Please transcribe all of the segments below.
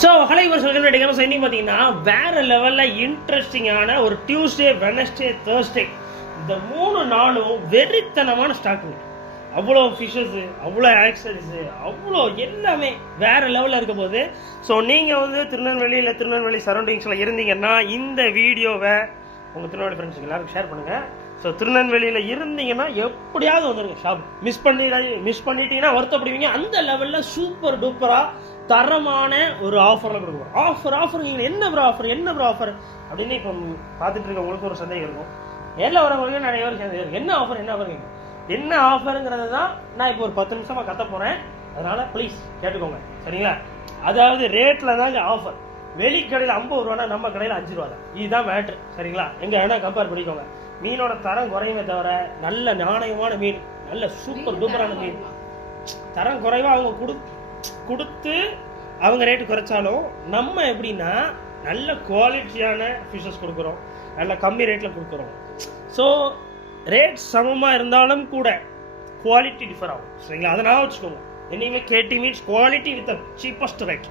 So hello இவர் சொல்கிற டிகம்ஸ் இன்னைக்கு பார்த்தீங்கன்னா வேறு லெவலில் இன்ட்ரெஸ்டிங்கான ஒரு டியூஸ்டே வெனஸ்டே தேர்ஸ்டே இந்த 3 நாளும் வெறித்தனமான ஸ்டாக்குங்க. அவ்வளோ ஃபிஷ்ஷஸ்ஸு, அவ்வளோ ஆக்சரிஸு, அவ்வளோ எல்லாமே வேறு லெவலில் இருக்க போது. ஸோ நீங்கள் வந்து திருநெல்வேலி சரௌண்டிங்ஸில் இருந்தீங்கன்னா இந்த வீடியோவை உங்கள் திருநெல்வேலி ஃப்ரெண்ட்ஸுக்கு எல்லாருக்கும் ஷேர் பண்ணுங்கள். ஸோ திருநெல்வேலியில் இருந்தீங்கன்னா எப்படியாவது வந்துடுங்க ஷாப். மிஸ் பண்ணிட்டீங்கன்னா வருத்தப்படுவீங்க. அந்த லெவலில் சூப்பர் டூப்பராக தரமான ஒரு ஆஃபரில் கொடுக்குறோம். ஆஃபர் என்ன ப்ரோ ஆஃபர் அப்படின்னு இப்போ பார்த்துட்டு இருக்க உங்களுக்கு ஒரு சந்தேகம் இருக்கும். நேரில் வரவங்களுக்கு நிறைய பேர் சந்தேகம் இருக்கும். என்ன ஆஃபருங்கிறது தான் நான் இப்போ ஒரு 10 நிமிஷமாக கத்த போகிறேன். அதனால் ப்ளீஸ் கேட்டுக்கோங்க, சரிங்களா? அதாவது ரேட்டில் தாங்க ஆஃபர். வெளி கடையில் 50 ரூபானா நம்ம கடையில் 5 ரூபா தான். இதுதான் மேட்ரு, சரிங்களா? எங்கே வேணால் கம்பேர் பண்ணிக்கோங்க. மீனோட தரம் குறையுமே தவிர நல்ல நாணயமான மீன், நல்ல சூப்பர் டூப்பரான மீன். தரம் குறைவாக அவங்க கொடுத்து அவங்க ரேட்டு குறைச்சாலும் நம்ம எப்படின்னா நல்ல குவாலிட்டியான ஃபிஷ்ஷஸ் கொடுக்குறோம், நல்ல கம்மி ரேட்டில் கொடுக்குறோம். ஸோ ரேட் சமமாக இருந்தாலும் கூட குவாலிட்டி டிஃபர் ஆகும், சரிங்களா? அதை நான் வச்சுக்கோங்க. என்னையுமே கேட்டி means quality with cheapest rate,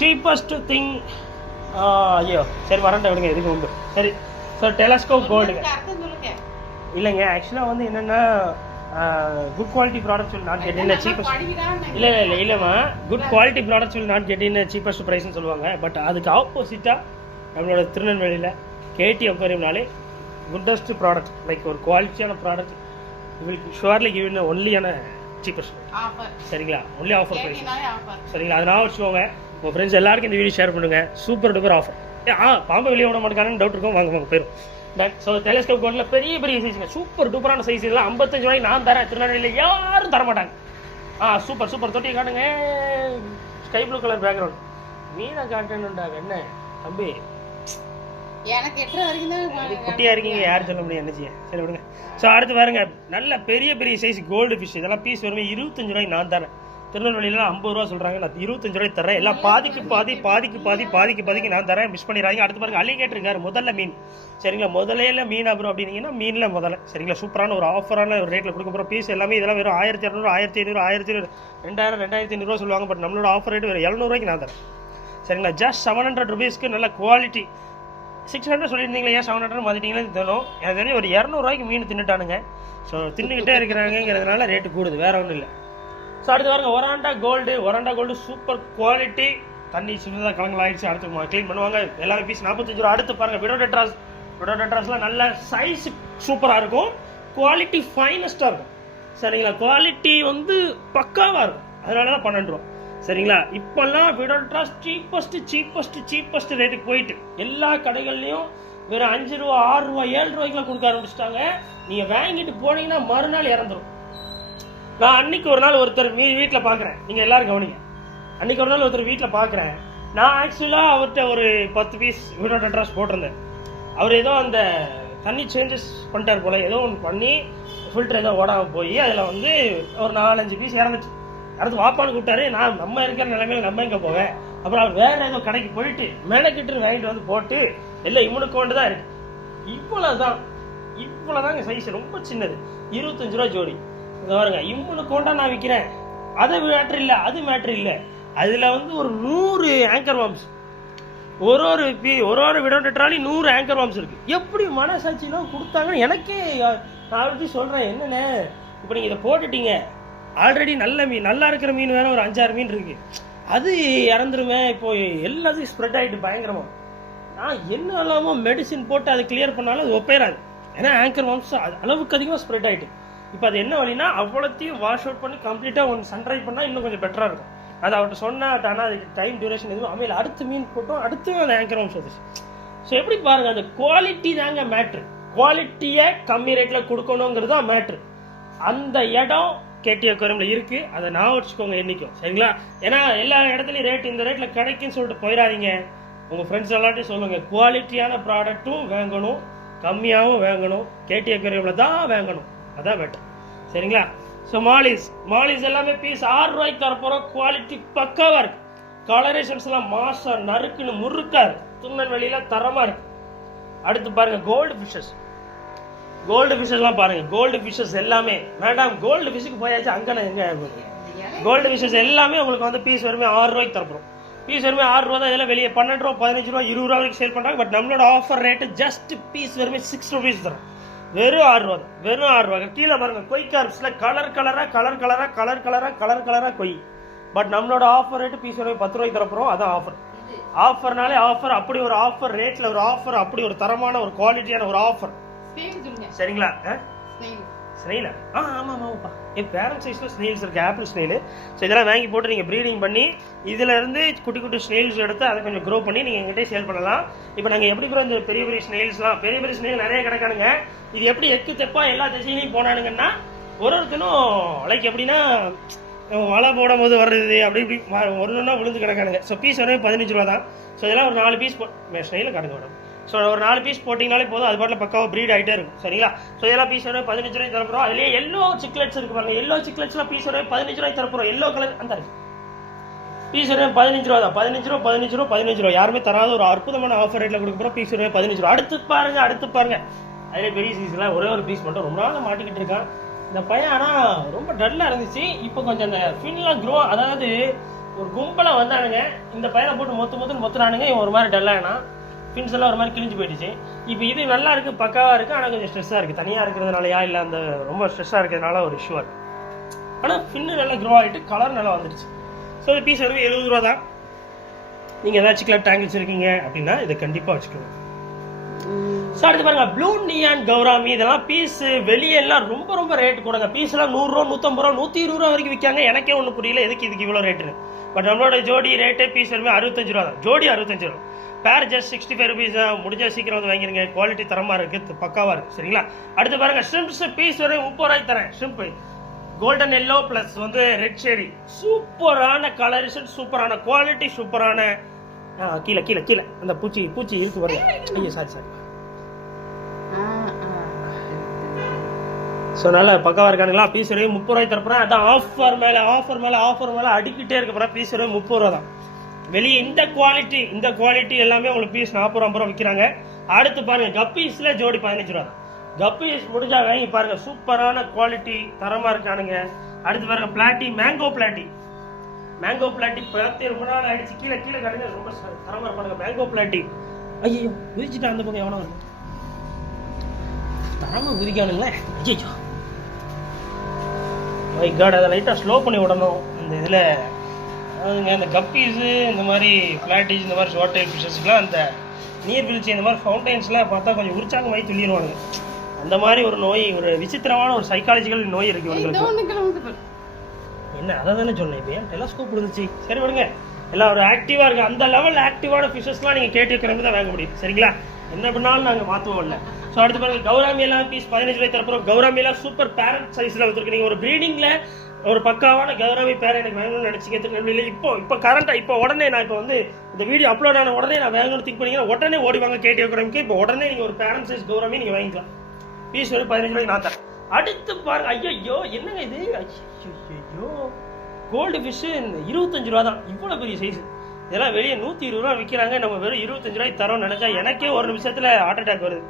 cheapest thing. ஐயோ சரி வரண்ட விடுங்க, எதுக்கு உண்டு. சரி, ஸோ டெலஸ்கோப் கோல்டுங்க இல்லைங்க. ஆக்சுவலாக வந்து என்னென்னா good quality products will not get in a cheapest. இல்லைம்மா, good quality products will not get in a cheapest ப்ரைஸ்ன்னு சொல்லுவாங்க. பட் அதுக்கு ஆப்போசிட்டாக நம்மளோட திருநெல்வேலியில் கேடி அக்வாரியம்னாலே குட்டஸ்ட் ப்ராடக்ட், லைக் ஒரு குவாலிட்டியான product will surely give in ஒன்லியான சீப்பஸ்ட், சரிங்களா? ஒன்லி ஆஃபர் ப்ரைஸ், சரிங்களா? அதை நான் வச்சுக்கோங்க. உங்கள் ஃப்ரெண்ட்ஸ் எல்லாருக்கும் இந்த வீடியோ ஷேர் பண்ணுங்கள். Super duper offer. பாம்பை வெளியே விட மாட்டேங்கானு டவுட் இருக்கும், வாங்க போயிடும். ஸோ டெலிஸ்கோப் கோல்டில் பெரிய சைஸுங்க, சூப்பர் டூப்பரான சைஸ். இதெல்லாம் 55 ரூபாய்க்கு நான் தரேன். திருநெல்வேலியில் யாரும் தரமாட்டாங்க. சூப்பர் தொட்டி காட்டுங்க. ஸ்கை ப்ளூ கலர் பேக்ரவுண்ட் மீனை காட்டணுண்டா. என்ன தம்பி எனக்கு 8 வரைக்கும் தான் குட்டியாக இருக்கீங்க, யாரும் சொல்ல முடியும், என்ன செய்ய. சரி விடுங்க. ஸோ அடுத்து பாருங்க, நல்ல பெரிய சைஸ் கோல்டு ஃபிஷ். இதெல்லாம் பீஸ் வருமே 25 ரூபாய்க்கு நான் தரேன். திருநெல்வேலியில் 50 ரூபா சொல்கிறாங்க, நான் 25 ரூபாய்க்கு தரேன். எல்லாம் பாதிக்கு நான் தரேன். மிஸ் பண்ணிடுறாங்க. அடுத்து பாருங்க, அலிகேட்டர் இருக்காரு. முதல்ல மீன், சரிங்களா? முதல்ல மீன் அப்புறம் அப்படின்னீங்கன்னா மீனில் முதல்ல, சரிங்களா? சூப்பரான ஒரு ஆஃபரான ஒரு ரேட்டில் கொடுக்க போகிறோம். பீஸ் எல்லாமே இதெல்லாம் வெறும் 1200, 1500, 1500, 2000, 2500 ரூபா சொல்லுவாங்க. பட் நம்மளோட ஆஃபர் ரேட்டு வெறும் 700 ரூபாய்க்கு நான் தரேன், சரிங்களா? ஜஸ்ட் 700 ருபீஸ்க்கு நல்ல குவாலிட்டி. 600 சொல்லியிருந்தீங்களா, ஏன் 700 மாற்றிட்டீங்களேன்னு தோணும். எனக்கு தெரிஞ்சு ஒரு 200 ரூபாய்க்கு மீன் தின்னுட்டானுங்க. ஸோ தின்னுக்கிட்டே இருக்கிறாங்கிறதுனால ரேட்டு கூடுது, வேற ஒன்றும் இல்லை. ஸோ அடுத்து பாருங்க, ஒராண்டா கோல்டு சூப்பர் குவாலிட்டி. தண்ணி சின்னதாக கலங்கலாயிடுச்சு, அடுத்து க்ளீன் பண்ணுவாங்க. எல்லாமே பீஸ் 45 ரூபா. அடுத்து பாருங்க, விடோடெட்ராஸ்லாம் நல்ல சைஸ் சூப்பராக இருக்கும், குவாலிட்டி ஃபைனஸ்ட்டாக இருக்கும், சரிங்களா? குவாலிட்டி வந்து பக்காவாக இருக்கும். அதனால தான் 12 ரூபா, சரிங்களா? இப்போல்லாம் விடோடெட்ராஸ் சீப்பஸ்ட் ரேட்டுக்கு போயிட்டு எல்லா கடைகள்லையும் வெறும் 5 ரூபா, 6 ரூபா, 7 ரூபாய்க்குலாம் கொடுக்க ஆரம்பிச்சிட்டாங்க. நீங்கள் வாங்கிட்டு போனீங்கன்னா மறுநாள் இறந்துடும். நான் அன்னைக்கு ஒரு நாள் ஒருத்தர் வீட்டில் பார்க்குறேன், நீங்கள் எல்லாரும் கவனிங்க. அன்னைக்கு ஒரு நாள் ஒருத்தர் வீட்டில் பார்க்குறேன். நான் ஆக்சுவலாக அவர்கிட்ட ஒரு 10 பீஸ் விடோடெட்ராஸ் போட்டிருந்தேன். அவர் ஏதோ அந்த தண்ணி சேஞ்சஸ் பண்ணிட்டார் போல, ஏதோ ஒன்று பண்ணி ஃபில்டர் ஏதோ ஓடாமல் போய் அதில் வந்து ஒரு 4-5 பீஸ் இறந்துச்சு. அடுத்து வாப்பான்னு கூப்பிட்டாரு. நம்ம இருக்கிற நிலைமையில நம்ம எங்கே போவேன். அப்புறம் அவர் வேற ஏதோ கடைக்கு போயிட்டு மெனக்கிட்டு வாங்கிட்டு வந்து போட்டு எல்லாம் இம்முனுக்கு கொண்டு தான் இருக்கு. இவ்வளோதாங்க சைஸ், ரொம்ப சின்னது. 25 ரூபா ஜோடி. பாருங்க, இம்முனு கொண்டா நான் விற்கிறேன். அது மேட்ரு இல்லை. அதில் வந்து ஒரு 100 ஆங்கர் வார்ம்ஸ், ஒரு விடோடெட்ராலி 100 ஆங்கர் வார்ம்ஸ் இருக்கு. எப்படி மனசாட்சியெல்லாம் கொடுத்தாங்கன்னு எனக்கே நான் ஆல்ரெடி சொல்கிறேன். என்னென்ன இப்போ நீங்கள் இதை போட்டுட்டீங்க, ஆல்ரெடி நல்லா இருக்கிற மீன் வேற ஒரு 5-6 மீன் இருக்கு, அது இறந்துருமே. இப்போ எல்லாத்தையும் ஸ்ப்ரெட் ஆகிட்டு பயங்கரமா. நான் என்ன இல்லாமோ மெடிசின் போட்டு அதை கிளியர் பண்ணாலும் அது ஒப்பேராது. ஏன்னா ஆங்கர் வார்ம்ஸ் அளவுக்கு அதிகமாக ஸ்ப்ரெட் ஆகிட்டு. இப்போ அது என்ன வழினா அவ்வளோத்தையும் வாஷ் அவுட் பண்ணி கம்ப்ளீட்டாக ஒன்று சன்ரைஸ் பண்ணால் இன்னும் கொஞ்சம் பெட்டராக இருக்கும். அது அவர்கிட்ட சொன்னால் ஆனால் அதுக்கு டைம் டியூரேஷன் எதுவும் அமையல. அடுத்து மீன் போட்டோம், அடுத்து அந்த ஆங்கர் வார்ம்ஸ் வந்துச்சு. ஸோ எப்படி பாருங்கள், அந்த குவாலிட்டி தாங்க மேட்ரு. குவாலிட்டியை கம்மி ரேட்டில் கொடுக்கணுங்கிறது தான் மேட்ரு. அந்த இடம் கேடி அக்வாரியமில் இருக்குது. அதை நான் வச்சுக்கோங்க என்றைக்கும், சரிங்களா? ஏன்னா எல்லா இடத்துலையும் ரேட் இந்த ரேட்டில் கிடைக்குன்னு சொல்லிட்டு போயிடாதீங்க. உங்கள் ஃப்ரெண்ட்ஸ் எல்லாத்தையும் சொல்லுங்கள், குவாலிட்டியான ப்ராடக்ட்டும் வாங்கணும், கம்மியாகவும் வாங்கணும், கேடி அக்வாரியமில் தான் வாங்கணும். அதான் பெட்டர், சரிங்களா? ஸோ மாலிஸ் எல்லாமே பீஸ் 6 ரூபாய்க்கு தரப்போகிறோம். குவாலிட்டி பக்காவாக இருக்கு. கலரேஷன்ஸ் எல்லாம் மாசம் நறுக்குன்னு முறுக்கா இருக்கு. திருநெல்வேலியில் தரமாக இருக்கு. அடுத்து பாருங்க, கோல்டு ஃபிஷ்ஷஸ்லாம் பாருங்க. கோல்டு ஃபிஷ்ஷஸ் எல்லாமே மேடம், கோல்டு ஃபிஷ்ஷுக்கு போயாச்சு, அங்கே எங்கே கோல்டு ஃபிஷ்ஷஸ் எல்லாமே உங்களுக்கு வந்து பீஸ் வருமே 6 ரூபாய்க்கு தரப்போம். பீஸ் வெறுமே 6 ரூபா தான். இதெல்லாம் வெளியே 12 ரூபா 15 ரூபா 20 ரூபா வரைக்கும் சேல் பண்ணுறாங்க. பட் நம்மளோட ஆஃபர் ரேட்டு ஜஸ்ட் பீஸ் வெறுமே 6 rupees தரோம். வெறும் 6 ரூபா தான், வெறும் 6 ரூபா. கீழே பாருங்க கொய் கார்ப்ஸில் கலர் கலராக கொய். பட் நம்மளோட ஆஃபர் ரேட்டு பீஸ் வெறுமே 10 ரூபாய்க்கு தரப்போகிறோம். அதான் ஆஃபர். ஆஃபர்னாலே ஆஃபர், அப்படி ஒரு ஆஃபர் ரேட்டில் ஒரு ஆஃபர், அப்படி ஒரு தரமான ஒரு குவாலிட்டியான ஒரு ஆஃபர். சரிங்களா? ஸ்னெயிலா? ஆமாப்பா, என் பேரண்ட் சைஸில் ஸ்னெயில்ஸ் இருக்குது, ஆப்பிள் ஸ்னெயிலு. ஸோ இதெல்லாம் வாங்கி போட்டு நீங்கள் ப்ரீடிங் பண்ணி இதிலேருந்து குட்டி குட்டி ஸ்னெயில்ஸ் எடுத்து அதை கொஞ்சம் க்ரோ பண்ணி நீங்கள் எங்கிட்டே சேல் பண்ணலாம். இப்போ நாங்கள் எப்படி ப்ரோ இந்த பெரிய பெரிய ஸ்னெயில்ஸ்லாம், பெரிய பெரிய ஸ்னெயில் நிறைய கிடக்கானுங்க. இது எப்படி எக்கு தெப்பா எல்லா திசையிலையும் போனானுங்கன்னா ஒருத்தனும் லைக் எப்படின்னா வலை போடும் போது வர்றது அப்படி இப்படி ஒன்றுன்னா விழுந்து கிடக்கானுங்க. ஸோ பீஸ் வந்து 15 ரூபா தான். ஸோ இதெல்லாம் ஒரு 4 பீஸ் ஸ்னெயிலில் கடுங்க மேடம். ஸோ ஒரு 4 பீஸ் போட்டிங்கனாலே போதும், அது பாட்டில் பக்காவாக ப்ரீட் ஆகிட்டே இருக்கும். சரிங்களா? ஸோ இதெல்லாம் பீஸ் வந்து 15 ரூபாய்க்கு தரப்போம். அதுலேயே எல்லோ சிக்லெட்ஸ் இருக்கு பாருங்க. எல்லோ சிக்லெட்ஸ்லாம் பீஸ் வந்து 15 ரூபாய்க்கு தரப்போம். எல்லோ கலர் அந்த இருக்கு பீஸ் வந்து 15 ரூபா தான். 15 ரூபா யாருமே தராத ஒரு அற்புதமான ஆஃபர் ரேட்டில் கொடுக்க போகிறோம். பீஸ் வந்து 15 ரூபா. அடுத்து பாருங்க அதிலே பெரிய சீஸ்லாம் ஒரே ஒரு பீஸ் மட்டும் ரொம்ப நாள் மாட்டிக்கிட்டு இருக்கான் இந்த பையன். ஆனால் ரொம்ப டல்லாக இருந்துச்சு. இப்போ கொஞ்சம் அந்த ஃபின்லாம் க்ரோ, அதாவது ஒரு கும்பலாக வந்தானுங்க. இந்த பையனை போட்டு மொத்துனானுங்க. இவன் ஒரு மாதிரி டல்லானா ஃபின்ஸ் எல்லாம் ஒரு மாதிரி கிழிஞ்சு போயிடுச்சு. இப்போ இது நல்லா இருக்கு, பக்காவாக இருக்கு. ஆனால் கொஞ்சம் ஸ்ட்ரெஸ்ஸாக இருக்கு. தனியாக இருக்கிறதுனாலயா இல்லை அந்த ரொம்ப ஸ்ட்ரெஸ்ஸாக இருக்கிறதுனால ஒரு இஷ்யூவாக இருக்கு. ஆனால் ஃபின்னு நல்லா க்ரோ ஆகிட்டு கலர் நல்லா வந்துடுச்சு. ஸோ இந்த பீஸ் வந்து 70 ரூபா தான். நீங்கள் ஏதாச்சும் கிளப் டேங்கிள்ஸ் இருக்கீங்க அப்படின்னா இதை கண்டிப்பாக வச்சுக்கணும். ஸோ அடுத்து பாருங்க ப்ளூ நியான் கௌராமி. இதெல்லாம் பீஸ் வெளியெல்லாம் ரொம்ப ரொம்ப ரேட் கொடுங்க. பீஸ் எல்லாம் 100 ரூபா 150 ரூபா 120 ரூபா வரைக்கும் விற்காங்க. எனக்கே ஒன்றும் புரியல எதுக்கு இதுக்கு இவ்வளோ ரேட்டுன்னு. பட் நம்மளோட ஜோடி ரேட்டே பீஸ் எல்லாமே 65 ரூபா தான். ஜோடி 65 ரூபா. பேர் ஜஸ்ட் 65 rupees தான். முடிஞ்ச சீக்கிரம் வந்து வாங்கிருங்க. குவாலிட்டி தரமாக இருக்குது, பக்காவாக இருக்குது. சரிங்களா? அடுத்து பாருங்க ஷ்ரிம்ப்ஸ் பீஸ் வரை 30 ரூபாய்க்கு தரேன். ஷ்ரிம்ப் கோல்டன் எல்லோ ப்ளஸ் வந்து ரெட் ஷேடி. சூப்பரான கலரிஷன், சூப்பரான குவாலிட்டி, சூப்பரான கீழே அந்த பூச்சி இருக்கு பாருங்க. ஐயோ சாரி. ஸோ நல்லா பக்காவாக இருக்கானுங்களா? பீஸ் வரையும் 30 ரூபாய்க்கு தரப்போறேன். அதான் ஆஃபர் மேலே அடிக்கிட்டே இருக்க போகிறேன். பீஸ் வரையும் 30 ரூபா தான். வெளியே இந்த குவாலிட்டி எல்லாமே உங்களுக்கு பீஸ் 40 ரூபா விற்கிறாங்க. அடுத்து பாருங்க கப்பீஸ்ல ஜோடி 15 ரூபா தான். கப்பீஸ் முடிஞ்சா வாங்கி பாருங்க. சூப்பரான குவாலிட்டி, தரமா இருக்கானுங்க. அடுத்து பாருங்க பிளாட்டி, மேங்கோ பிளாட்டி பார்த்து ரொம்ப நாள் ஆயிடுச்சு. கீழே காட்டுங்க, ரொம்ப தரமா இருப்பானுங்க. மேங்கோ பிளாட்டி. ஐயோ விரிச்சுட்டு அந்த பக்கம் எவனோ வருது, தரமா குதிக்கானுங்களே. ஐயோ மை காட், அதை லைட்டாக ஸ்லோ பண்ணி விடணும் அந்த இதில். அதுங்க அந்த கப்பீஸு, இந்த மாதிரி ஃப்ளாட்டிஸ், இந்த மாதிரி ஷார்ட் டைல் ஃபிஷஸ்க்குலாம் அந்த நீர் வீழ்ச்சி, இந்த மாதிரி ஃபவுண்டைன்ஸ்லாம் பார்த்தா கொஞ்சம் உற்சாகமாகி துள்ளிடுவானுங்க. அந்த மாதிரி ஒரு நோய், ஒரு விசித்திரமான ஒரு சைக்காலஜிக்கல் நோய் இருக்குது இவங்களுக்கு. என்ன அதை தானே சொன்னேன். இப்போ ஏன் டெலஸ்கோப் இருந்துச்சு. சரி விடுங்க, எல்லாம் ஒரு ஆக்டிவாக இருக்குது. அந்த லெவல் ஆக்டிவான ஃபிஷஸ்லாம் நீங்கள் கேட்டு கிளம்பி தான் வாங்க முடியும். சரிங்களா? என்ன பண்ணாலும் நாங்கள் மாற்றுவோம் இல்லை. ஸோ அடுத்து பாருங்க கௌராமி எல்லாம் பீஸ் 15 ரூபாய் தரப்போம். கௌராமி எல்லாம் சூப்பர் பேரண்ட் சைஸில் வந்துருக்கு. நீங்கள் ஒரு ப்ரீடிங்கில் ஒரு பக்காவான கௌராமி பேர் எனக்கு வாங்கணும்னு நினச்சிக்கிறதுக்கு இப்போ கரண்ட்டாக இப்போ உடனே நான் இப்போ வந்து இந்த வீடியோ அப்லோட் ஆன உடனே நான் வாங்கணும்னு திங்க் பண்ணிங்கன்னா உடனே ஓடி வாங்க கேட்டு வைக்கிறோம். இப்போ உடனே நீங்கள் ஒரு பேரண்ட் சைஸ் கௌராமி நீங்கள் வாங்கிக்கலாம். பீஸ் வந்து 15 ரூபாய்க்கு நான் தரேன். அடுத்து பாருங்க, ஐயோ என்னங்க இது, ஐயோ கோல்டு ஃபிஷ்ஷு 25 ரூபா தான். இவ்வளோ பெரிய சைஸ். இதெல்லாம் வெளியே 120 ரூபா விற்கிறாங்க. நம்ம வெறும் 25 ரூபாய்க்கு தரோம்னு நினச்சா எனக்கே ஒரு நிமிஷத்தில் ஹார்ட் அட்டாக் வருது.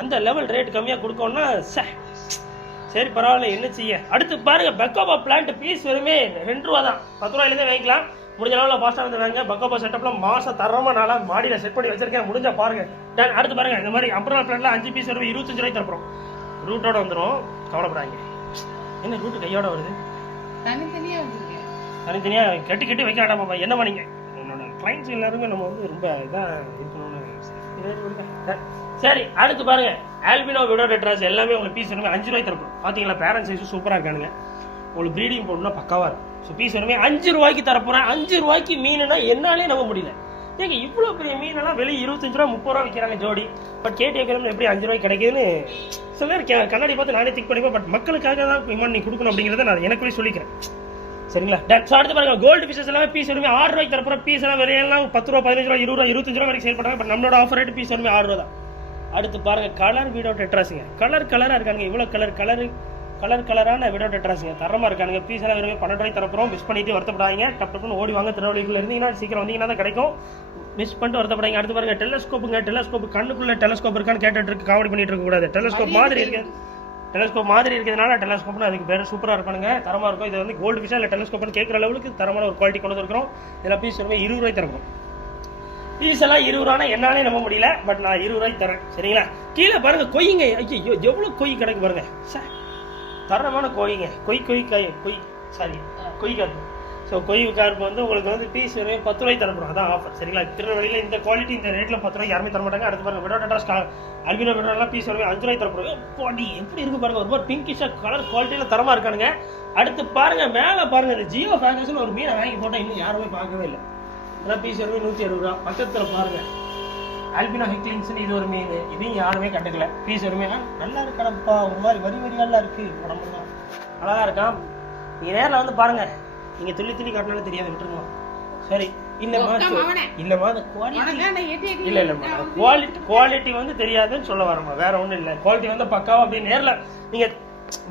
அந்த லெவல் ரேட் கம்மியாக கொடுக்கணும்னா சரி பரவாயில்ல, என்ன செய்ய. அடுத்து பாருங்க பக்கோபா பிளான்ட் பீஸ் வெறுமே 2 ரூபா தான். 10 ரூபாயிலேருந்தே வாங்கிக்கலாம். முடிஞ்ச அளவில் ஃபாஸ்ட்டாக வந்து வாங்க. பக்கோபா செட்டப்லாம் மாதம் தரமாக நாளாக மாடியில் செட் பண்ணி வச்சிருக்கேன். முடிஞ்சா பாருங்க. அடுத்து பாருங்க இந்த மாதிரி அம்பர்லா பிளான்ட்லாம் 5 பீஸ் வரும் 25 ரூபாய்க்கு தரப்போம். ரூட்டோட வந்துடும், கவலைப்படாங்க. என்ன ரூட்டு கையோட வருது, தனித்தனியாக கட்டி வைக்க வேண்டாமா. என்ன பண்ணீங்க, என்னோட கிளைண்ட்ஸ் எல்லாருமே நம்ம வந்து ரொம்ப இதாக இருக்கணும்னு. சரி அடுத்து பாருங்க ஆல்பினோ விடோ டெட்ராஸ் எல்லாமே உங்களுக்கு பீஸ் வேணுமே 5 ரூபாய்க்கு தரப்போம். பார்த்தீங்களா பேரண்ட் சைஸும் சூப்பராக இருக்கானுங்க. உங்களுக்கு ப்ரீடிங் போடணும்னா பக்காவாக இருக்கும். ஸோ பீஸ் வேணுமே 5 ரூபாய்க்கு தரப்போகிறேன். 5 ரூபாய்க்கு மீனுனா என்னாலே நம்ப முடியல. ஏங்க இவ்வளோ பெரிய மீனெல்லாம் வெளியே 25 ரூபா 30 ரூபா விற்கிறாங்க ஜோடி. பட் கேட்டு கிளம்பு எப்படி 5 ரூபாய்க்கு கிடைக்குதுன்னு சில நேரம் கண்ணாடி பார்த்து நானே திங்க் பண்ணிப்பேன். பட் மக்களுக்காக தான் இம்மான் நீ கொடுக்கணும் அப்படிங்கிறத நான் எனக்குள்ளே சொல்லிக்கிறேன். சரிங்களா? ஸோ அடுத்து பாருங்க கோல்டு ஃபிஷஸ் எல்லாமே பீஸ் வேணுமே 6 ரூபாய்க்கு தரப்போம். பீஸ் எல்லாம் வெளியெல்லாம் 10 ரூபா 15 ரூபா 20 ரூபா 25 ரூபா வரைக்கும் சேல் பண்ணுறாங்க. பட் நம்மளோட ஆஃபர் ரேட் பீஸ் வேணுமே 6 ரூபா தான். அடுத்து பாருங்க கலர் வீடோ டெட்ராஸுங்க. கலராக இருக்காங்க. இவ்வளோ கலரான வீடோ டெட்ராஸுங்க தரமாக இருக்கானுங்க. பீஸ் எல்லாம் வெறும் 12 ரூபாய்க்கு தரப்போம். மிஸ் பண்ணிட்டு வருத்தப்படாதீங்க. டப்புன்னு ஓடி வாங்க. திருநெல்வேலிக்குள்ள இருந்தீங்கன்னா சீக்கிரம் வந்தீங்கன்னா தான் கிடைக்கும். மிஸ் பண்ணிட்டு வருத்தப்படாங்க. அடுத்து பாருங்க டெலஸ்கோப்புங்க. டெலஸ்கோப் கண்ணுக்குள்ள டெலஸ்கோப் இருக்கான்னு கேட்டுட்டு இருக்கு. காமெடி பண்ணிட்டு இருக்க கூடாது. டெலஸ்கோப் மாதிரி இருக்கு. டெலஸ்கோப் மாதிரி இருக்கிறதுனால டெலஸ்கோப்னு அதுக்கு பேர். சூப்பராக இருப்பானுங்க, தரமாக இருக்கும். இது வந்து கோல்டு ஃபிஷ்ஷாக இல்லை டெலஸ்கோப்னு கேட்குற அளவுக்கு தரமான ஒரு குவாலிட்டி கொண்டு வந்துருக்கிறோம். இதெல்லாம் பீஸ் ரொம்ப 20 ரூபாய்க்கு தரப்போம். பீஸ் எல்லாம் 20 ரூபானா என்னாலே நம்ப முடியல, பட் நான் 20 ரூபாய்க்கு தரேன். சரிங்களா? கீழே பாருங்க கொய்ங்க, ஐயோ எவ்வளோ கொய் கிடக்கு பாருங்க. தரமான கொய்ங்க, கொய் கார்ப்பு. ஸோ கொய் கார்ப்பு வந்து உங்களுக்கு வந்து பீஸ் வெறும் 10 ரூபாய்க்கு தரப்போம். அதான் ஆஃபர். சரிங்களா? திருநெல்வேலியில் இந்த குவாலிட்டி இந்த ரேட்டில் 10 ரூபாய்க்கு யாருமே தர மாட்டாங்க. அடுத்து பாருங்க விடோ டெட்ராஸ் அல்பினோ விடோலாம் பீஸ் வெறும் 5 ரூபாய்க்கு தரப்போம். பாடி எப்படி இருக்கு பாருங்க, ஒரு மாதிரி பிங்கிஷாக கலர் குவாலிட்டியில் தரமாக இருக்கானுங்க. அடுத்து பாருங்க மேலே பாருங்க, இந்த ஜியோ ஃபேங்கஸ்னு ஒரு மீனை வாங்கி போட்டால் இன்னும் யாருமே பார்க்கவே இல்லை. அதான் பீஸ் வெறும் 160 ரூபா. பக்கத்தில் பாருங்க ஆல்பினோ ஹெக்லிங்ஸ்னு இது ஒரு மீன், இதையும் யாருமே கண்டுக்கல. பீஸ் வெறுமே நல்லா இருக்கானப்பா, ஒரு மாதிரி வரிவரியாலாம் இருக்கு, உடம்புலாம் அழகா இருக்கான். நீங்க நேரில் வந்து பாருங்க, நீங்க துள்ளி காட்டினாலும் தெரியாது, விட்டுருங்க. சரி இல்லம்மா அந்த குவாலிட்டி இல்லம்மா குவாலிட்டி வந்து தெரியாதுன்னு சொல்ல வரமா, வேற ஒன்றும் இல்லை. குவாலிட்டி வந்து பக்காவா அப்படி நேரில் நீங்க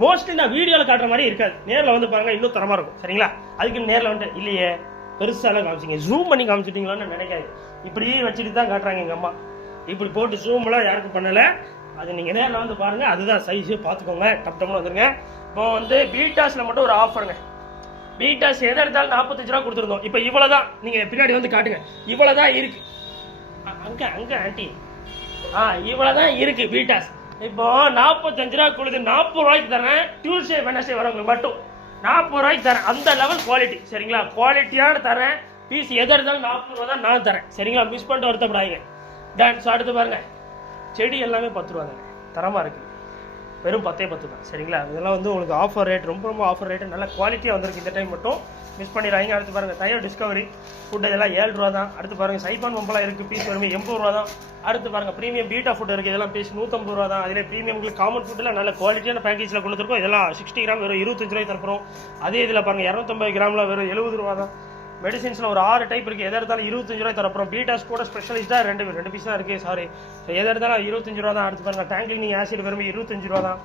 மோஸ்ட்லி நான் வீடியோவில் காட்டுற மாதிரி இருக்காது. நேரில் வந்து பாருங்க இன்னும் தரமா இருக்கும். சரிங்களா? அதுக்கு நேரில் வந்து இல்லையே பெருசாலாம் காமிச்சிங்க, ஜூம் பண்ணி காமிச்சிட்டீங்களான்னு நினைக்காது. இப்படி வச்சுட்டு தான் காட்டுறாங்க எங்கள் அம்மா. இப்படி போட்டு ஜூம்லாம் யாருக்கும் பண்ணலை. அது நீங்கள் நேரில் வந்து பாருங்கள், அதுதான் சைஸு பார்த்துக்கோங்க. டப்டம்னு வந்துருங்க. இப்போ வந்து பீட்டாஸில் மட்டும் ஒரு ஆஃபருங்க. பீட்டாஸ் எதை எடுத்தாலும் 45 ரூபா கொடுத்துருந்தோம். இப்போ இவ்வளோ தான், நீங்கள் பின்னாடி வந்து காட்டுங்க, இவ்வளோ தான் இருக்கு. அங்கே ஆண்டி இவ்வளோ தான் இருக்கு பீட்டாஸ். இப்போ 45 ரூபா கொடுத்து 40 ரூபாய்க்கு தரேன். டியூஸ்டே வெனஸ்டே வரவங்க மட்டும் 40 ரூபாய்க்கு தரேன். அந்த லெவல் குவாலிட்டி. சரிங்களா? குவாலிட்டியான தரேன். பீஸ் எதை இருந்தாலும் 40 ரூபா தான் நான் தரேன். சரிங்களா? மிஸ் பண்ணிட்டு வருத்தப்படாதீங்க. டான்ஸ் அடுத்து பாருங்க, செடி எல்லாமே 10 ரூபாங்க, தரமாக இருக்குது. வெறும் 10 தான். சரிங்களா? இதெல்லாம் வந்து உங்களுக்கு ஆஃபர் ரேட், ரொம்ப ஆஃபர் ரேட்டு, நல்ல குவாலிட்டியாக வந்திருக்கு. இந்த டைம் மட்டும் மிஸ் பண்ணிடுறாங்க. அடுத்து பாருங்கள் டயர் டிஸ்கவரி ஃபுட், இதெல்லாம் 7 ரூபா தான். அடுத்து பாருங்கள் சைபான் பம்பெல்லாம் இருக்குது, பீஸ் வெறும் 80 ரூபா தான். அடுத்து பாருங்கள் ப்ரீமியம் பீட்டா ஃபுட் இருக்குது, இதெல்லாம் பீஸ் 150 ரூபா தான். அதில் ப்ரீமியம்களுக்கு காமன் ஃபுட்டில் நல்ல குவாலிட்டியான பேக்கேஜில் கொண்டு வந்துருக்கோம். இதெல்லாம் 60 கிராம் வெறும் 25 ரூபாய்க்கு தரப்போம். அதே இதில் பாருங்கள் 250 கிராமில் வெறும் 70 ரூபா தான். மெடிசின்ஸில் ஒரு 6 டைப் இருக்குது, எதை எடுத்தாலும் 25 ரூபாய் தரப்போம். பீட்டாஸ் கூட ஸ்பெஷலிஸ்ட்டாக ரெண்டு பீஸ் தான் இருக்குது. சாரி, ஸோ எதை எடுத்தாலும் 25 ரூபா தான். அடுத்து பாருங்கள் டேங்க் கிளீனிங் ஆசிட் வெறும் 25 ரூபா தான்.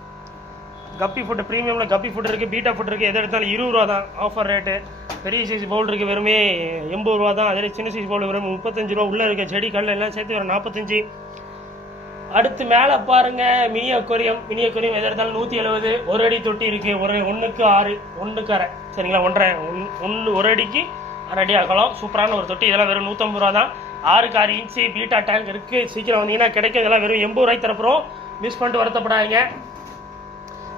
கப்பி ஃபுட் ப்ரீமியமில் கப்பி ஃபுட் இருக்குது, பீட்டா ஃபுட் இருக்குது, எதை எடுத்தாலும் 20 ரூபா தான் ஆஃபர் ரேட்டு. பெரிய சைஸ் பவுல் இருக்குது, வெறுமே 80 ரூபா தான். அதில் சின்ன சைஸ் பவுல் வெறும் 35 ரூபா. உள்ளே இருக்க செடி கல் எல்லாம் சேர்த்து வெறும் 45. அடுத்து மேலே பாருங்க மினி அக்வேரியம் எதை எடுத்தாலும் 170. 1 அடி தொட்டி இருக்குது, 1க்கு 6 1க்கு அரை. சரிங்களா? 1 அடிக்கு 1 அடி அகலம், சூப்பரான ஒரு தொட்டி. இதெல்லாம் வெறும் 150 ரூபா தான். 6க்கு 6 இன்ச்சு பீட்டா டேங்க் இருக்குது, சீக்கிரம் வந்தீங்கன்னா கிடைக்கும். இதெல்லாம் வெறும் 80 ரூபாய்க்கு தரப்போம். மிஸ் பண்ணிட்டு வருத்தப்படாதீங்க.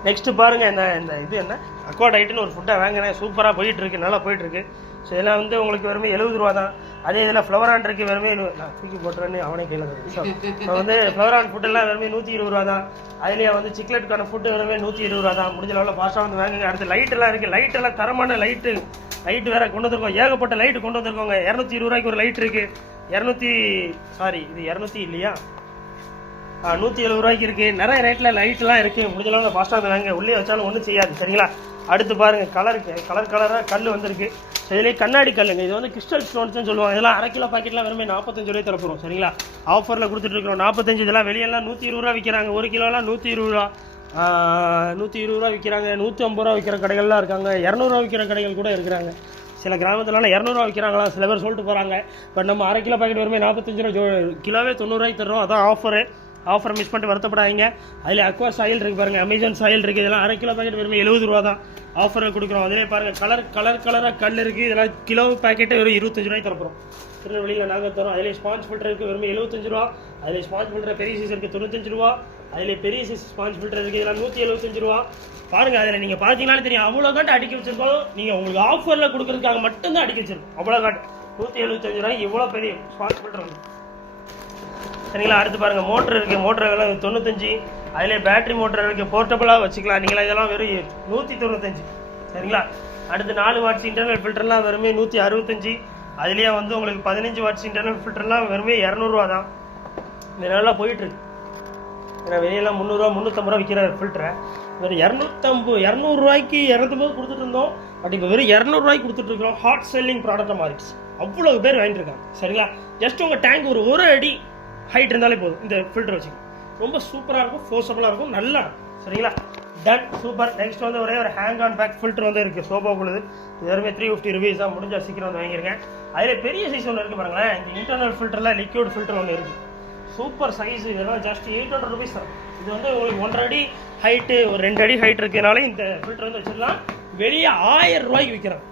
நெக்ஸ்ட்டு பாருங்கள், இந்த இது என்ன அக்வா டயட்னு ஒரு ஃபுட்டை வாங்கினேன், சூப்பராக போயிட்டுருக்கு, நல்லா போயிட்டுருக்கு. ஸோ இதெல்லாம் வந்து உங்களுக்கு வெறுமே 70 ரூபா தான். அதே இதில் ஃப்ளவரான் இருக்குது, வெறுமே நான் தூக்கி போட்டுறேன்னு அவனே கையில் இருக்குது. ஸோ இப்போ வந்து ஃப்ளவரான் ஃபுட்டெல்லாம் வெறுமே 120 ரூபா தான். அதுலேயே வந்து சிக்லெட்டுக்கான ஃபுட்டு வெறுமே 120 ரூபா தான். முடிஞ்ச லெவலில் ஃபாஸ்ட்டாக வந்து வாங்குங்க. அடுத்து லைட்டெல்லாம் இருக்குது, லைட்டெல்லாம் தரமான லைட்டு வேறு கொண்டு வந்திருக்கோம். ஏகப்பட்ட லைட்டு கொண்டு வந்திருக்கோங்க. 220 ரூபாய்க்கு ஒரு லைட் இருக்குது. 200 இல்லையா, 170 ரூபாய்க்கு இருக்குது. நிறைய ரேட்டில் லைட்லாம் இருக்குது. முடிஞ்சளவு ஃபாஸ்ட்டாக இருந்தாங்க, உள்ளே வச்சாலும் ஒன்றும் செய்யாது. சரிங்களா? அடுத்து பாருங்கள் கலராக கல் வந்திருக்கு. இதுலேயே கண்ணாடி கல்லுங்க, இது வந்து கிறிஸ்டல் ஸ்டோன்ஸ்னு சொல்லுவாங்க. இதெல்லாம் 1/2 கிலோ பாக்கெட்லாம் வெறுமே 45 ரூபாய் தரப்போம். சரிங்களா? ஆஃபரில் கொடுத்துட்ருக்கோம் 45. இதெல்லாம் வெளியெல்லாம் 120 ரூபா விற்கிறாங்க. 1 கிலோலாம் 120 ரூபா, 120 ரூபா விற்கிறாங்க. 150 ரூபா விற்கிற கடைகள்லாம் இருக்காங்க. 200 ரூபா விற்கிற கடைகள் கூட இருக்கிறாங்க. சில கிராமத்துலலாம் 200 ரூபா விற்கிறாங்களா, சில பேர் சொல்லிட்டு போகிறாங்க. பட் நம்ம 1/2 கிலோ பாக்கெட் வருமே 45 ரூபா, கிலோவே 90 ரூபாய்க்கு தர்றோம். அதான் ஆஃபர் மிஸ் பண்ணிட்டு வருத்தப்படாதீங்க. அதில் அக்வா சாயில் இருக்குது பாருங்கள், அமேசான் சாயில் இருக்குது. இதெல்லாம் 1/2 கிலோ பாக்கெட் வெறும் 70 ரூபா தான் ஆஃபரில் கொடுக்குறோம். அதிலே பாருங்கள் கலராக கல் இருக்குது. இதெல்லாம் கிலோ பாக்கெட்டை வெறும் 25 ரூபாய்க்கு தரப்போம். திருநெல்வேலியில் நாங்கள் தரோம். அதிலே ஸ்பாஞ்ச் ஃபில்டர் இருக்குது, வெறும் 75 ரூபா. அதில் ஸ்பாஞ்ச் ஃபில்டர் பெரிய சைஸ் இருக்குது 95 ரூபா. அதில் பெரிய சைஸ் ஸ்பாஞ்ச் ஃபில்டர் இருக்குது, இதெல்லாம் 175 ரூபா. பாருங்கள், அதில் நீங்கள் பார்த்தீங்கன்னாலும் தெரியும், அவ்வளோ காட்டு அடிக்க வச்சிருக்கோம். நீங்கள் உங்களுக்கு ஆஃபரில் கொடுக்குறதுக்காக மட்டும்தான் அடிக்க வச்சிருக்கோம். அவ்வளோ காட்டு 175 ரூபாய்க்கு இவ்வளோ பெரிய ஸ்பாஞ்ச் ஃபில்டர் வந்து. சரிங்களா? அடுத்து பாருங்கள் மோட்டர் இருக்குது, மோட்டர் விலை 95. அதிலே பேட்டரி மோட்டர் இருக்குது, போர்ட்டபுளாக வச்சுக்கலாம். நீங்களா இதெல்லாம் வெறும் 195. சரிங்களா? அடுத்து 4 வாட்ஸ் இன்டர்னல் ஃபில்டர்லாம் வெறுமே 165. அதுலேயே வந்து உங்களுக்கு 15 வாட்ஸ் இன்டர்னல் ஃபில்டர்லாம் வெறுமே 200 ரூபா தான். இந்த நல்லா போயிட்டுருக்கு. ஏன்னா வெளியெல்லாம் 300 ரூபா 350 ரூபா விற்கிற ஃபில்டரை வெறும் 200 ரூபாய்க்கு 250 கொடுத்துட்டு இருந்தோம். பட் இப்போ வெறும் 200 ரூபாய்க்கு கொடுத்துட்ருக்கோம். ஹாட் செல்லிங் ப்ராடக்டாக மாறிடுச்சு. அவ்வளோ பேர் வாங்கிட்டு இருக்காங்க. சரிங்களா? ஜஸ்ட் உங்கள் டேங்க் ஒரு அடி ஹைட் இருந்தாலே போதும், இந்த ஃபில்டர் வச்சுக்கணும். ரொம்ப சூப்பராக இருக்கும், ஃபோர்ஸபுளாக இருக்கும், நல்லா இருக்கும். சரிங்களா? Ton, super. நெக்ஸ்ட் வந்து ஒரே ஒரு ஹேங் ஆன் பேக் ஃபில்டர் வந்து இருக்குது, சோபா உள்ளது. இது வெறுமே 350 ருபீஸ் தான். முடிஞ்சால் சீக்கிரம் வந்து வாங்கியிருக்கேன். அதில் பெரிய சைஸ் ஒன்று இருக்குது பாருங்களேன். இந்த இன்டர்னல் ஃபில்டரில் லிக்விட் ஃபில்டர் ஒன்று இருக்குது, சூப்பர் சைஸ். இதெல்லாம் ஜஸ்ட் 800 ருபீஸ் தான். இது வந்து உங்களுக்கு 1.5 அடி ஹைட்டு, ஒரு 2 அடி ஹைட் இருக்கிறதுனால இந்த ஃபில்டர் வந்து வச்சிடலாம். வெளியே 1000 ரூபாய்க்கு விற்கிறேன்.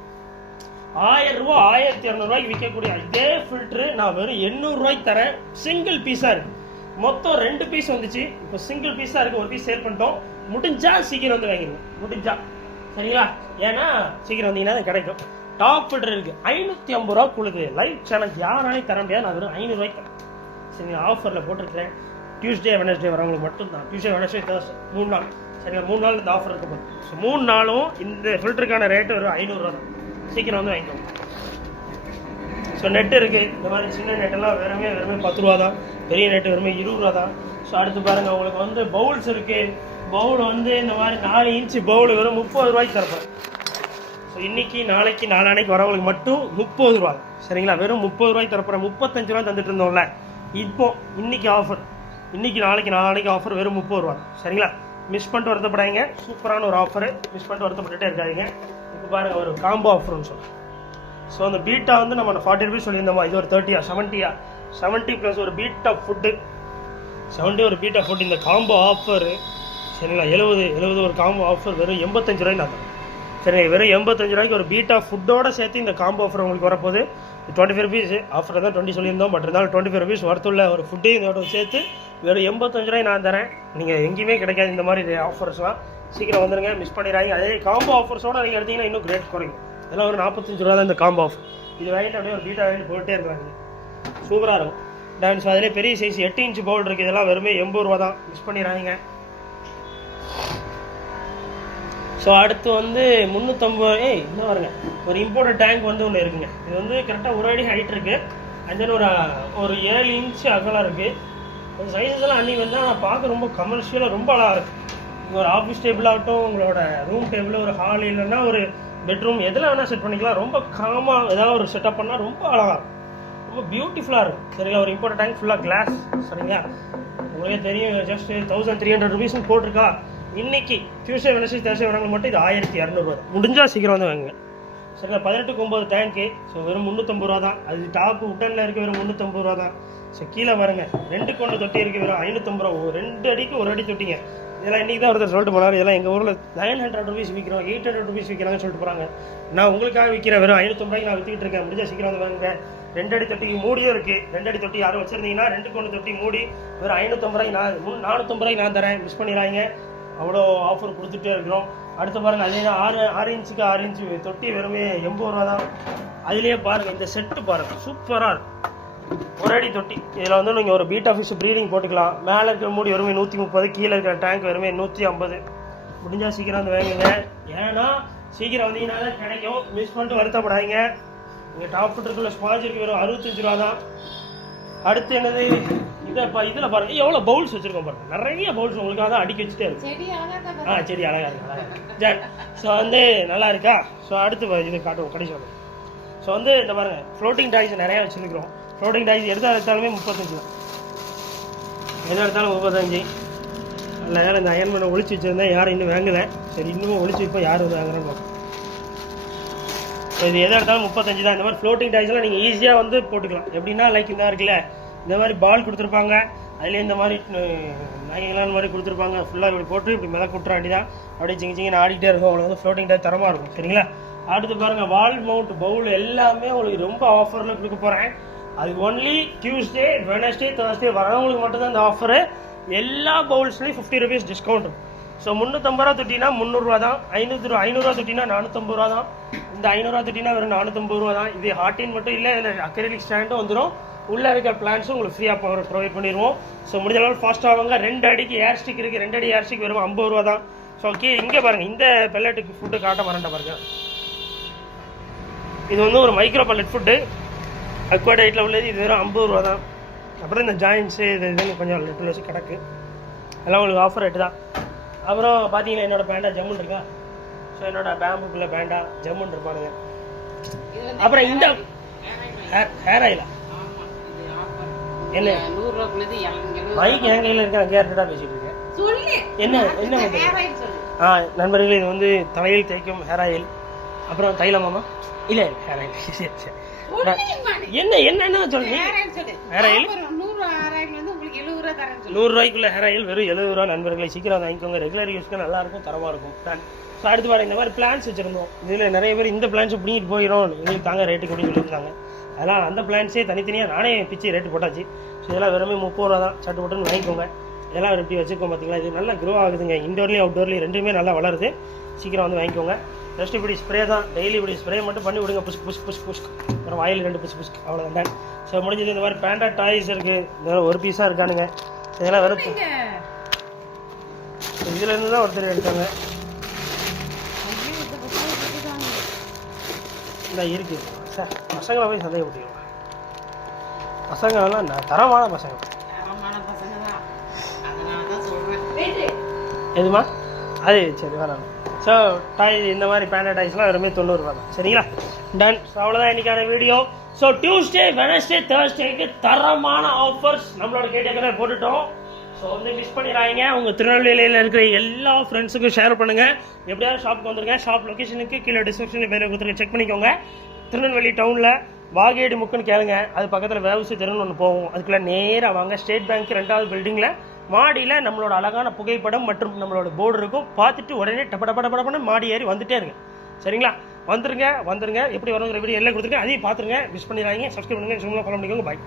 1000 ரூபா 1200 ரூபாய்க்கு விற்கக்கூடிய இதே ஃபில்டரு நான் வெறும் 800 ரூபாய்க்கு தரேன். சிங்கிள் பீஸாக இருக்கு. மொத்தம் 2 பீஸ் வந்துச்சு. இப்போ சிங்கிள் பீஸாக இருக்கு. ஒரு பீஸ் சேல் பண்ணிட்டோம். முடிஞ்சா சீக்கிரம் வந்து வாங்கிடுங்க. முடிஞ்சா சரிங்களா? ஏன்னா சீக்கிரம் வந்தீங்கன்னா அது கிடைக்கும். டாப் ஃபில்டர் இருக்கு 550 ரூபா கொடுக்குது. லைவ் சேலஞ்ச் யாராலையும் தர முடியாது. நான் வெறும் 500 ரூபாய்க்கு தரேன். சரிங்களா? ஆஃபரில் போட்டிருக்கிறேன். டியூஸ்டே வெனஸ்டே வரவங்களுக்கு மட்டும் தான். டியூஸ்டே வெனஸ்டே தேர்ஸ்டே 3 நாள். சரிங்களா? 3 நாள் இந்த ஆஃபர் இருக்க போகுது. ஸோ 3 நாளும் இந்த ஃபில்டருக்கான ரேட்டு வெறும் 500 ரூபா தான். சீக்கிரம் வந்து வாங்கிக்கோங்க. ஸோ நெட் இருக்குது. இந்த மாதிரி சின்ன நெட்டெல்லாம் வெறுமே 10 ரூபா தான். பெரிய நெட்டு வெறுமே 20 ரூபா தான். ஸோ அடுத்து பாருங்கள், உங்களுக்கு வந்து பவுல்ஸ் இருக்குது. பவுல் வந்து இந்த மாதிரி 4 இன்ச்சு பவுல் வெறும் 30 ரூபாய்க்கு தரப்பேன். ஸோ இன்றைக்கி நாளைக்கு நாளானைக்கு வரவங்களுக்கு மட்டும் 30 ரூபா. சரிங்களா? வெறும் 30 ரூபாய்க்கு தரப்போகிறேன். 35 ரூபா தந்துட்டு இருந்தோம்ல, இப்போ இன்னைக்கு ஆஃபர். இன்னைக்கு நாளைக்கு நாளைக்கு ஆஃபர் வெறும் 30 ரூபா. சரிங்களா? மிஸ் பண்ணிட்டு வருத்தப்படாதீங்க. சூப்பரான ஒரு ஆஃபர். மிஸ் பண்ணிட்டு வருத்தப்பட்டுட்டே இருக்காதிங்க. இப்போ பாருங்கள், ஒரு காம்போ ஆஃபர்னு சொல்லுங்கள். ஸோ அந்த பீட்டா வந்து நம்ம 40 ருபீஸ் சொல்லியிருந்தோமா, இது ஒரு 30 70 ப்ளஸ் ஒரு பீட்டா ஃபுட்டு 70 ஒரு பீட்டா ஃபுட். இந்த காம்போ ஆஃபர் சரிங்களா? 70 ஒரு காம்போ ஆஃபர் வெறும் 85 ரூபாய்க்கு நான் தரேன். சரிங்க, வெறும் 85 ரூபாய்க்கு ஒரு பீட்டா ஃபுட்டோட சேர்த்து இந்த காம்போ ஆஃபர் உங்களுக்கு வரப்போகுது. 25 ருபீஸ் ஆஃபர் தான் 20 சொல்லியிருந்தோம். பட் இருந்தாலும் 25 ருபீஸ் வரத்துள்ள ஒரு ஃபுட்டு இதோட சேர்த்து வெறும் 85 ரூபாய் நான் தரேன். நீங்கள் எங்கேயுமே கிடைக்காது இந்த மாதிரி ஆஃபர்ஸ்லாம். சீக்கிரம் வந்துடுங்க, மிஸ் பண்ணிடுறாங்க. அதே காம்போ ஆஃபர்ஸோடு நீங்கள் எடுத்தீங்கன்னா இன்னும் கிரேட் குறையும். இதெல்லாம் ஒரு 45 ரூபா தான் இந்த காம்போ ஆஃபர். இது வாங்கிட்டு அப்படியே ஒரு பீட்டா வாங்கிட்டு போயிட்டே இருக்காங்க. சூப்பராக இருக்கும் டான்ஸ். அதிலே பெரிய சைஸ் 8 இன்ச்சு பவுல் இருக்குது. இதெல்லாம் வெறுமே 80 ரூபா தான். மிஸ் பண்ணிடுறாங்க. ஸோ அடுத்து வந்து 350 இன்னும் வருங்க. ஒரு இம்போர்ட்டட் டேங்க் வந்து ஒன்று இருக்குங்க. இது வந்து கரெக்டாக 1 அடி ஹைட் இருக்குது. அண்ட் தென் ஒரு 7 இன்ச்சு அகலம் இருக்குது. அந்த சைஸஸ் எல்லாம் அன்றைக்கி வந்து நான் பார்க்க ரொம்ப கமர்ஷியலாக ரொம்ப அழகாக இருக்குது. இங்கே ஒரு ஆஃபீஸ் டேபிள் ஆகட்டும், உங்களோட ரூம் டேபிள், ஒரு ஹால் இல்லைன்னா ஒரு பெட்ரூம், எதில் வேணால் செட் பண்ணிக்கலாம். ரொம்ப காமாக ஏதாவது ஒரு செட்டப் பண்ணால் ரொம்ப அழகாக இருக்கும். ரொம்ப பியூட்டிஃபுல்லாக இருக்கும். சரிங்களா? ஒரு இம்போர்ட்டட் டேங்க் ஃபுல்லாக கிளாஸ். சரிங்களா? உங்களுக்கே தெரியும். ஜஸ்ட் 1300 ருபீஸ்னு போட்டிருக்கா. இன்னைக்கு டியூஸ்டே வெனஸ்டே தேர்ஸ்டே வரவங்களுக்கு மட்டும் இது 1200 ரூபா. முடிஞ்சால் சீக்கிரம் வந்து வாங்க. சரிங்களா? 18-9 டேங்க்கு. ஸோ வெறும் 350 ரூபா தான். அது டாப்பு உட்டனில் இருக்குது. வெறும் 350 ரூபா தான். ஸோ கீழே பாருங்க, 2 கொண்டு தொட்டி இருக்குது. வெறும் 550 ரூபா. 2 அடிக்கு 1 அடி தொட்டிங்க. இதெல்லாம் இன்றைக்கி தான் ஒருத்தர் சொல்லிட்டு போனார். இதெல்லாம் எங்கள் ஊரில் 900 ருபீஸ் விற்கிறோம், 800 ருபீஸ் விற்கிறாங்கன்னு சொல்லிட்டு போகிறாங்க. நான் உங்களுக்காக விற்கிறேன். வெறும் 550 ரூபாய்க்கு நான் விற்றுக்கிட்டு இருக்கேன். முடிஞ்சால் சீக்கிரம் வந்து வாங்க. 2 அடி தொட்டிக்கு மூடியும் இருக்குது. 2 அடி தொட்டி யாரும் வச்சுருந்தீங்கன்னா 2 கொண்டு தொட்டி மூடி வெறும் 550 ரூபாய்க்கு நான் 450 ரூபாய்க்கு நான் தரேன். மிஸ் பண்ணிடுறாங்க. அவ்வளோ ஆஃபர் கொடுத்துட்டே இருக்கிறோம். அடுத்து பாருங்கள், அதே 6 இன்ச்சுக்கு 6 இன்ச்சு தொட்டி வெறுமே 80 ரூபா தான். அதுலேயே பாருங்கள், இந்த செட்டு பாருங்கள், சூப்பராக இருக்கும். 1 அடி தொட்டி. இதில் வந்து நீங்கள் ஒரு பீட்டா ஃபிஷ் ப்ரீடிங் போட்டுக்கலாம். மேலே இருக்கிற மூடி வெறுமே 130, கீழே இருக்கிற டேங்க் வெறுமே 150. முடிஞ்சால் சீக்கிரம் வந்து வாங்குங்க. ஏன்னா சீக்கிரம் வந்தீங்கன்னா தான் கிடைக்கும். மிஸ் பண்ணிட்டு வருத்தப்படாதீங்க. இங்கே டாப் ஃபுட்டுக்குள்ள ஸ்பாஞ்ச் இருக்குது. வெறும் 65 ரூபா தான். அடுத்து என்னது, இதில் பாருங்க எவ்வளோ பவுல்ஸ் வச்சுருக்கோம் பாருங்க. நிறைய பவுல்ஸ் உங்களுக்காக தான் அடுக்கி வச்சுட்டே இருக்கு. செடி அழகாக இருக்கு. ஸோ வந்து நல்லா இருக்கா? ஸோ அடுத்து இது காட்டுவோம் கடைசி வந்து. ஸோ வந்து இந்த பாருங்க, ஃப்ளோட்டிங் டாய்ஸ் நிறையா வச்சுருக்கிறோம். ஃப்ளோட்டிங் டாய்ஸ் எடுத்தாலுமே 35 தான். எது எடுத்தாலும் 35. நல்ல வேலை இந்த அயன் பண்ண ஒழிச்சு வச்சுருந்தேன். யாரும் இன்னும் வாங்கலை. சரி, இன்னும் ஒழிச்சு இப்போ யார் வாங்குறாங்க. ஸோ இது எதை எடுத்தாலும் 35 தான். இந்த மாதிரி ஃப்ளோட்டிங் டாய்ஸ்லாம் நீங்கள் ஈஸியாக வந்து போட்டுக்கலாம். எப்படின்னா லைக் இந்த இருக்குல்ல, இந்த மாதிரி பால் கொடுத்துருப்பாங்க. அதுலேயே இந்த மாதிரி நகைகளாக இந்த மாதிரி கொடுத்துருப்பாங்க. ஃபுல்லாக இப்படி போட்டு இப்படி மிதக்க விட்டுற வேண்டி தான். அப்படியே சிங்கின்னு ஆடிக்கிட்டே இருக்கும். உங்களுக்கு வந்து ஃப்ளோட்டிங் டாய் தரமாக இருக்கும். சரிங்களா? அடுத்து பாருங்கள், வால் மவுண்ட் பவுல் எல்லாமே உங்களுக்கு ரொம்ப ஆஃபரில் கொடுக்க போகிறேன். அது ஒன்லி டியூஸ்டே வெனஸ்டே தேர்ஸ்டே வரவங்களுக்கு மட்டும்தான் இந்த ஆஃபரு. எல்லா பவுல்ஸ்லேயும் 50 ருபீஸ் டிஸ்கவுண்ட். ஸோ 350 ரூபா தொட்டினா 300 ரூபா தான். 500 ரூபா தொட்டினா 450 ரூபா தான். இந்த 500 ரூபா தொட்டினா வெறும் 450 ரூபா தான். இது ஹாட்டின் மட்டும் இல்லை, இதில் அக்ரிலிக் ஸ்டாண்டும் வந்துடும். உள்ளே இருக்கிற பிளான்ஸும் உங்களுக்கு ஃப்ரீயாக ப்ரொவைட் பண்ணிடுவோம். ஸோ முடிஞ்ச அளவு ஃபாஸ்ட்டாக வாங்க. 2 அடிக்கு ஏர் ஸ்டிக் இருக்குது. 2 அடி ஏர் ஸ்டிக் வெறும் 50 ரூபா தான். ஸோ ஓகே, இங்கே பாருங்கள், இந்த பெல்லட்டுக்கு ஃபுட்டு காட்ட மறண்ட பாருங்க. இது வந்து ஒரு மைக்ரோ பல்லட் ஃபுட்டு அக்வா டயட்டில் உள்ளது. இது வெறும் 50 ரூபா தான். அப்புறம் இந்த ஜாயின்ஸு இதுன்னு கொஞ்சம் லிட்டில் வச்சு கிடக்கு. எல்லாம் உங்களுக்கு ஆஃபர் ரேட்டு தான். அப்புறம் பார்த்தீங்கன்னா என்னோட பேண்டா ஜம்முன் இருக்கா. ஸோ என்னோட பேம்புக்குள்ள பேண்டா ஜம்முன் இருப்பானுங்க. அப்புறம் இந்த ஹேர் ஆயிலா என்ன மைக் என் கையில் இருக்க கேரக்டராக பேசிட்டு இருக்கேன். என்ன நண்பர்களே, இது வந்து தலையில் தேய்க்கும் ஹேர் ஆயில். அப்புறம் தைலமாமா இல்லை ஹேர் ஆயில். சரி சரி, என்ன சொல்லுங்க. ஹேர் ஆயில் 100 ஹேர் ஆயில் வந்து உங்களுக்கு 70 ரூபாய்க்குள்ள தரேன்னு சொல்லு. 100 ரூபாய்க்குள்ள ஹேர் ஆயில் வெறும் 70 ரூபா நண்பர்களை. சீக்கிரம் வாங்கிக்கோங்க. ரெகுலர் யூஸ்க்கு நல்லா இருக்கும், தரமாக இருக்கும். டன். ஸோ அடுத்து பாருங்க, இந்த மாதிரி பிளான்ஸ் வச்சுருந்தோம். இதில் நிறைய பேர் இந்த பிளான்ஸை பிடிங்கிட்டு போயிடும், எங்களுக்கு தாங்க ரேட்டுக்கு அப்படின்னு சொல்லியிருந்தாங்க. அதெல்லாம் அந்த பிளான்ஸே தனித்தனியாக நானே பிச்சு ரேட்டு போட்டாச்சு. ஸோ இதெல்லாம் வெறுமே 30 ரூபா தான். சட்டு போட்டுன்னு வாங்கிக்கோங்க. இதெல்லாம் எப்படி வச்சுக்கோங்க பார்த்தீங்களா, இது நல்லா க்ரோ ஆகுதுங்க. இன்டோர்லேயும் அவுட்டோர்லேயும் ரெண்டுமே நல்லா வளருது. சீக்கிரம் வந்து வாங்கிக்கோங்க. ஜஸ்ட் இப்படி ஸ்ப்ரே தான், டெய்லி இப்படி ஸ்ப்ரே மட்டும் பண்ணி விடுங்க. Push push push push. அப்புறம் வாயில் 2 புஷ் புஷ், அவ்வளோதான். ஸோ முடிஞ்சது. இந்த மாதிரி பேண்டா டாய்ஸ் இருக்குது, இதெல்லாம் ஒரு பீஸாக இருக்கானுங்க. இதெல்லாம் வெறும் இதுலேருந்து தான் ஒருத்தர் எடுத்தாங்க. இந்த இருக்குது சார், பசங்களை போய் சந்தேகப்பட்டுக்கலாம். பசங்கள்லாம் தரமான பசங்க. எதுமா அது சரி வேணாம். ஸோ டாய் இந்த மாதிரி பேண்டா டாய்ஸ்லாம் வெறுமே 90 ரூபா தான். சரிங்களா? டன். ஸோ அவ்வளோதான் இன்றைக்கான வீடியோ. ஸோ டியூஸ்டே, வெனஸ்டே, தேர்ஸ்டேக்கு தரமான ஆஃபர்ஸ் நம்மளோட கேட்டகரியில் போட்டுட்டோம். ஸோ வந்து மிஸ் பண்ணிடுறாங்க. உங்கள் திருநெல்வேலியில் இருக்கிற எல்லா ஃப்ரெண்ட்ஸுக்கும் ஷேர் பண்ணுங்கள். எப்படியாவது ஷாப்புக்கு வந்துருங்க. ஷாப் லொக்கேஷனுக்கு கீழே டிஸ்கிரிப்ஷனில் பேர் கொடுத்துருங்க, செக் பண்ணிக்கோங்க. திருநெல்வேலி டவுனில் வாகேடு முக்குன்னு கேளுங்க. அது பக்கத்தில் வேவசி தெருன்னு ஒன்று போகும். அதுக்குள்ளே நேராக வாங்க. ஸ்டேட் பேங்க் 2வது பில்டிங்கில் மாடியில் நம்மளோட அழகான புகைப்படம் மற்றும் நம்மளோட போர்டு இருக்கும். பார்த்துட்டு உடனே டப்படப்படப்படப்பட மாடி ஏறி வந்துட்டே இருங்க. சரிங்களா? வந்துருங்க. எப்படி வரணுங்கிற வீடியோ எல்லாம் கொடுத்துருக்கேன், அதையும் பார்த்துருங்க. மிஸ் பண்ணிடுறாங்க. சப்ஸ்கிரைப் பண்ணுங்கள், ஃபாலோ பண்ணிக்கோங்க. பாய்.